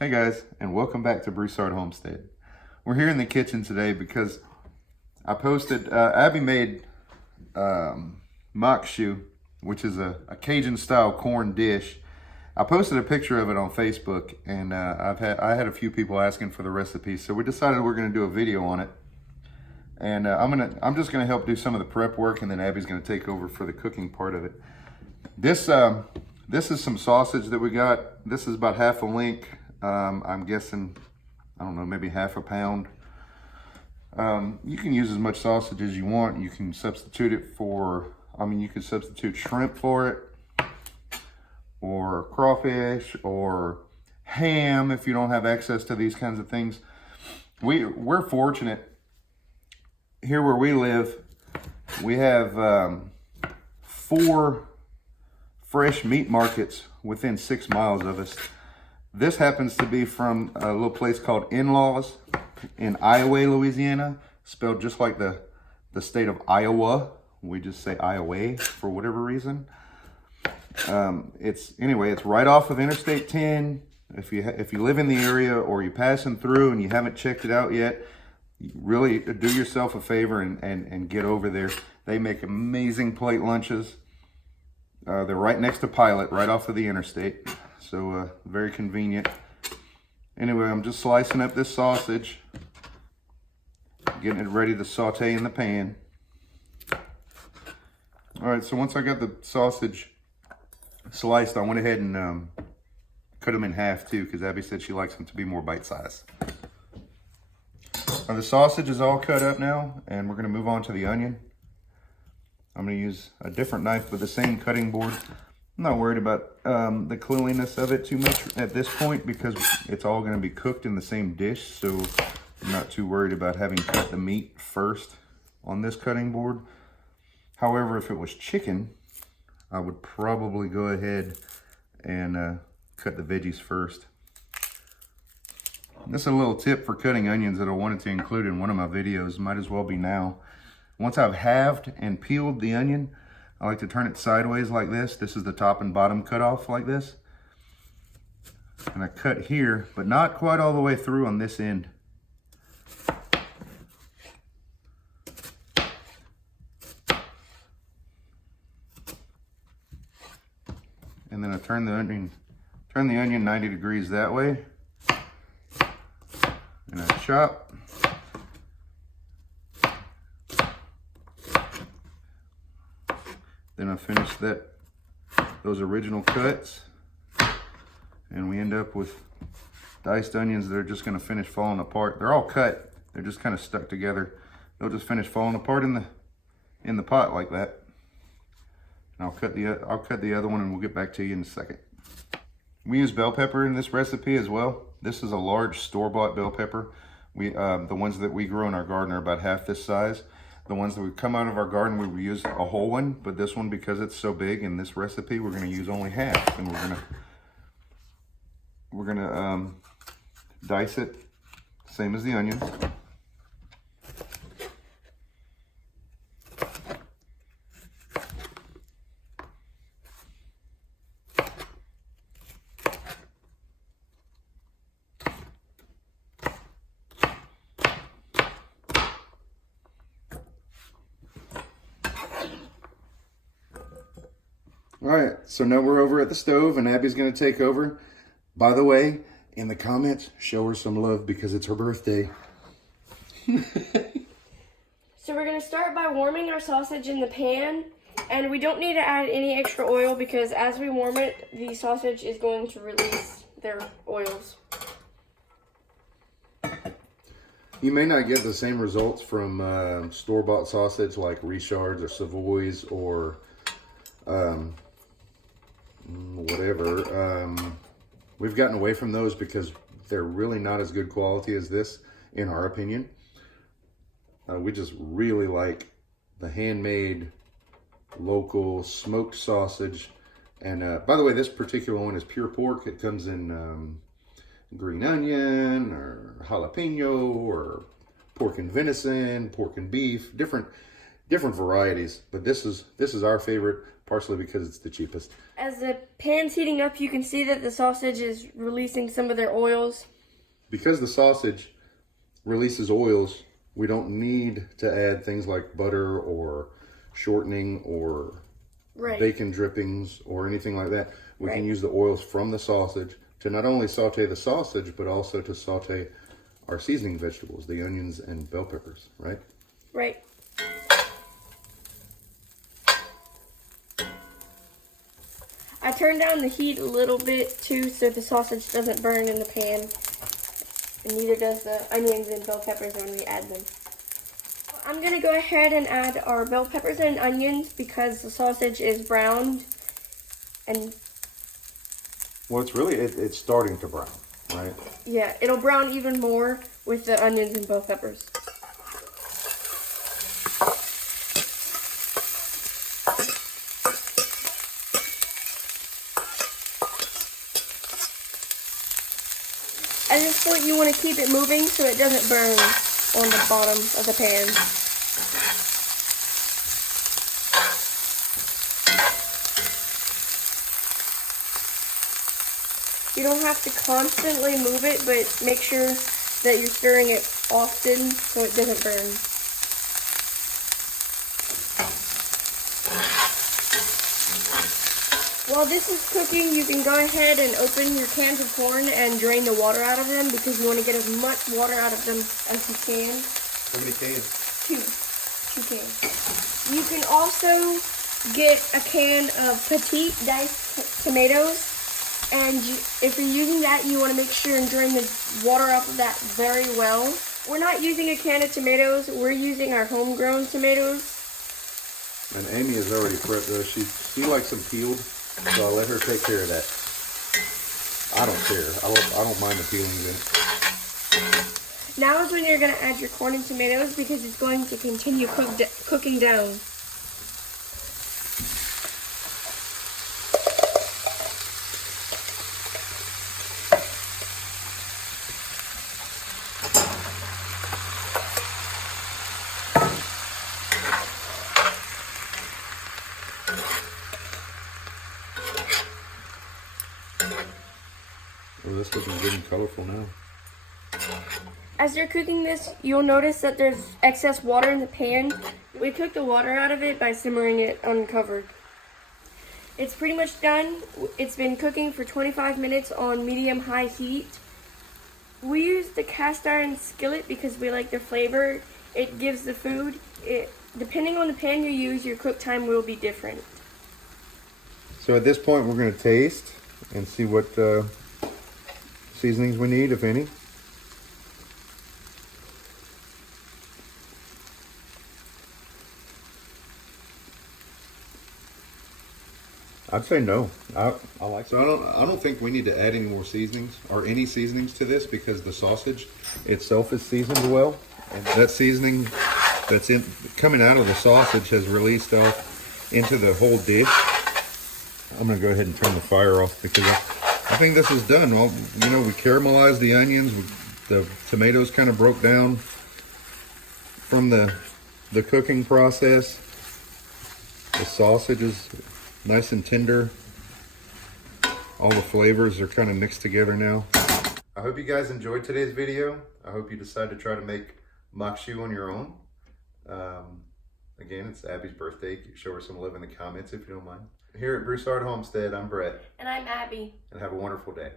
Hey guys, and welcome back to Broussard Homestead. We're here in the kitchen today because I posted, Abby made MAQUE CHOux, which is a Cajun style corn dish. I posted a picture of it on Facebook, and I had a few people asking for the recipe, so we decided we're gonna do a video on it. And I'm just gonna help do some of the prep work, and then Abby's gonna take over for the cooking part of it. This is some sausage that we got. This is about half a link. I'm guessing, I don't know, maybe half a pound. You can use as much sausage as you want. You can substitute it for, you can substitute shrimp for it, or crawfish, or ham if you don't have access to these kinds of things. We're fortunate. Here where we live, we have 4 fresh meat markets within 6 miles of us. This happens to be from a little place called In-Laws in Iowa, Louisiana, spelled just like the state of Iowa. We just say Iowa for whatever reason. It's right off of Interstate 10. If you live in the area or you're passing through and you haven't checked it out yet, really do yourself a favor and get over there. They make amazing plate lunches. They're right next to Pilot, right off of the interstate. So very convenient. Anyway, I'm just slicing up this sausage, getting it ready to saute in the pan. All right, so once I got the sausage sliced, I went ahead and cut them in half too, because Abby said she likes them to be more bite-sized. The sausage is all cut up now, and we're gonna move on to the onion. I'm gonna use a different knife with the same cutting board. I'm not worried about the cleanliness of it too much at this point because it's all going to be cooked in the same dish. So I'm not too worried about having cut the meat first on this cutting board. However, if it was chicken, I would probably go ahead and cut the veggies first. And this is a little tip for cutting onions that I wanted to include in one of my videos. Might as well be now. Once I've halved and peeled the onion, I like to turn it sideways like this. This is the top and bottom cut off like this. And I cut here, but not quite all the way through on this end. And then I turn the onion 90 degrees that way. And I chop. Then I finish those original cuts, and we end up with diced onions that are just gonna finish falling apart. They're all cut, they're just kind of stuck together. They'll just finish falling apart in the pot like that. And I'll cut the other one and we'll get back to you in a second. We use bell pepper in this recipe as well. This is a large store-bought bell pepper. The ones that we grow in our garden are about half this size. The ones that we come out of our garden, we would use a whole one, but this one, because it's so big in this recipe, we're gonna use only half, and we're gonna dice it, same as the onions. All right, so now we're over at the stove and Abby's gonna take over. By the way, in the comments, show her some love because it's her birthday. So we're gonna start by warming our sausage in the pan, and we don't need to add any extra oil because as we warm it, the sausage is going to release their oils. You may not get the same results from store-bought sausage like Richard's or Savoy's or whatever. We've gotten away from those because they're really not as good quality as this, in our opinion. We just really like the handmade, local smoked sausage. And by the way, this particular one is pure pork. It comes in green onion or jalapeno or pork and venison, pork and beef, different varieties. But this is our favorite partially because it's the cheapest. As the pan's heating up, you can see that the sausage is releasing some of their oils. Because the sausage releases oils, we don't need to add things like butter or shortening or bacon drippings or anything like that. We can use the oils from the sausage to not only saute the sausage, but also to saute our seasoning vegetables, the onions and bell peppers, right? Right. I turned down the heat a little bit too so the sausage doesn't burn in the pan. And neither does the onions and bell peppers when we add them. I'm going to go ahead and add our bell peppers and onions because the sausage is browned. And well, it's starting to brown, right? yeah, it'll brown even more with the onions and bell peppers. At this point, you want to keep it moving so it doesn't burn on the bottom of the pan. You don't have to constantly move it, but make sure that you're stirring it often so it doesn't burn. While this is cooking, you can go ahead and open your cans of corn and drain the water out of them because you want to get as much water out of them as you can. How many cans? Two cans. You can also get a can of petite diced tomatoes, and if you're using that, you want to make sure and drain the water off of that very well. We're not using a can of tomatoes, we're using our homegrown tomatoes. And Amy has already prepped those. She likes them peeled. So I'll let her take care of that. I don't care. I don't mind the peelings in it. Now is when you're going to add your corn and tomatoes because it's going to continue cooking down. Well, this looking good and colorful now. As you're cooking this, you'll notice that there's excess water in the pan. We took the water out of it by simmering it uncovered. It's pretty much done. It's been cooking for 25 minutes on medium-high heat. We use the cast iron skillet because we like the flavor it gives the food. Depending on the pan you use, your cook time will be different. So at this point, we're going to taste and see what seasonings we need, if any. I'd say no. I like it. So I don't think we need to add any more seasonings or any seasonings to this because the sausage itself is seasoned well, and that seasoning that's coming out of the sausage has released off into the whole dish. I'm gonna go ahead and turn the fire off because I think this is done. Well, you know, we caramelized the onions. The tomatoes kind of broke down from the cooking process. The sausage is nice and tender. All the flavors are kind of mixed together now. I hope you guys enjoyed today's video. I hope you decide to try to make MAQUE CHOUX on your own. Again, it's Abby's birthday. Show her some love in the comments if you don't mind. Here at Broussard Homestead, I'm Brett. And I'm Abby. And have a wonderful day.